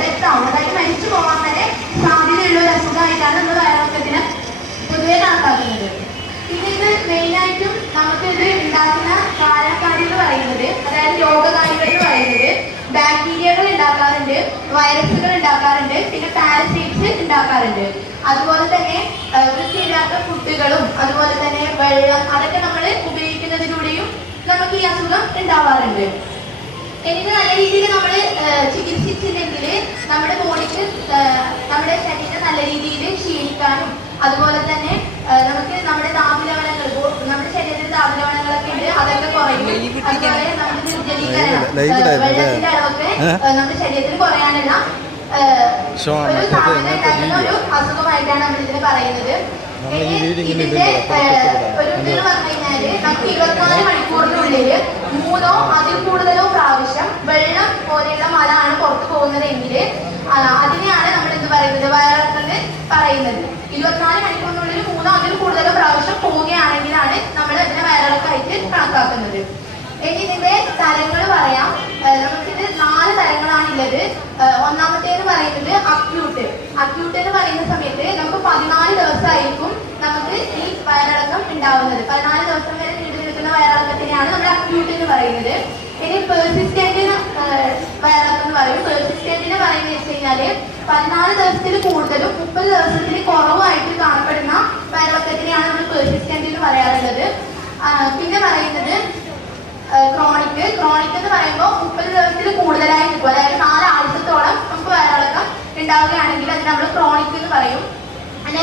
Death ആവും, അതായത് മരിച്ചു പോകാൻ വരെ സാധ്യതയുള്ള ഒരു അസുഖമായിട്ടാണ് നമ്മൾ വയറിളക്കത്തിന് പൊതുവെ കണക്കാക്കുന്നത്. പിന്നെ ഇത് മെയിനായിട്ടും നമുക്കിത് ഉണ്ടാക്കുന്ന കാരണക്കാരി എന്ന് പറയുന്നത്, അതായത് രോഗകാരികൾ എന്ന് പറയുന്നത് ബാക്ടീരിയകൾ ഉണ്ടാക്കാറുണ്ട്, വൈറസുകൾ ഉണ്ടാക്കാറുണ്ട്, പിന്നെ പാരസൈറ്റ്സ് ഉണ്ടാക്കാറുണ്ട്. അതുപോലെ തന്നെ വൃത്തിയില്ലാത്ത ഫുഡുകളും അതുപോലെ തന്നെ വെള്ളം അതൊക്കെ നമ്മൾ ഉപയോഗിക്കുന്നതിലൂടെയും നമുക്ക് ഈ അസുഖം ഉണ്ടാവാറുണ്ട്. എനിക്ക് നല്ല രീതിയിൽ നമ്മൾ ചികിത്സിച്ചില്ലെങ്കിൽ നമ്മുടെ ബോഡിക്ക് നമ്മുടെ ശരീരം നല്ല രീതിയിൽ ക്ഷീണിക്കാനും അതുപോലെ തന്നെ നമുക്ക് നമ്മുടെ താപലവണങ്ങൾ, നമ്മുടെ ശരീരത്തിൽ താപലവണങ്ങളൊക്കെ ഉണ്ട്, അതൊക്കെ കുറയും. അതുപോലെ നമ്മുടെ നിർജ്ജലീകരണം, വെള്ളത്തിന്റെ അളവൊക്കെ നമ്മുടെ ശരീരത്തിൽ കുറയാനുള്ള ഒരു സാധ്യത ഉണ്ടാക്കുന്ന ഒരു അസുഖമായിട്ടാണ് നമ്മൾ ഇതിന് പറയുന്നത്. ഇതിന്റെ ഒരു ഇതെന്ന് പറഞ്ഞു കഴിഞ്ഞാല് നമുക്ക് 24 മണിക്കൂറിനുള്ളിൽ 3 അതിൽ കൂടുതലോ പ്രാവശ്യം വെള്ളം പോലെയുള്ള മല ആണ് പുറത്തു പോകുന്നതെങ്കിൽ അതിനെയാണ് നമ്മൾ എന്ത് പറയുന്നത്, വയറിളക്കം പറയുന്നത്. 24 മണിക്കൂറിനുള്ളിൽ 3 അതിൽ കൂടുതലോ പ്രാവശ്യം പോവുകയാണെങ്കിലാണ് നമ്മൾ അതിനെ വയറിളക്കമായിട്ട് കണക്കാക്കുന്നത്. ഇനി ഇതിന്റെ തരങ്ങൾ പറയാം. നമുക്കിത് 4 തരങ്ങളാണുള്ളത്. ഒന്നാമത്തേന്ന് പറയുന്നത് അക്യൂട്ട്. അക്യൂട്ട് എന്ന് പറയുന്ന സമയത്ത് നമുക്ക് 14 ദിവസമായിരിക്കും നമുക്ക് ഈ വയറിളക്കം ഉണ്ടാവുന്നത്. 14 ദിവസം വരെ നീണ്ടു നിൽക്കുന്ന വയറിളക്കത്തിനെയാണ് നമ്മൾ അക്യൂട്ട് എന്ന് പറയുന്നത്. ഇനി പെർസിസ്റ്റന്റ് വയറിളക്കം എന്ന് പറയും. പെർസിസ്റ്റന്റ് പറയുന്നത് വെച്ച് കഴിഞ്ഞാല് 14 ദിവസത്തിൽ കൂടുതലും 30 ദിവസത്തിൽ കുറവായിട്ട് കാണപ്പെടുന്ന വയറിളക്കത്തിനെയാണ് നമ്മൾ പെർസിസ്റ്റന്റ് എന്ന് പറയാറുള്ളത്. പിന്നെ പറയുന്നത് ക്രോണിക്. ക്രോണിക് എന്ന് പറയുമ്പോൾ 30 ദിവസത്തിൽ കൂടുതലായി നിൽക്കും, അതായത് 4 ആഴ്ചത്തോളം നമുക്ക് വയറിളക്കം ഉണ്ടാവുകയാണെങ്കിൽ അത് നമ്മൾ ക്രോണിക് എന്ന് പറയും.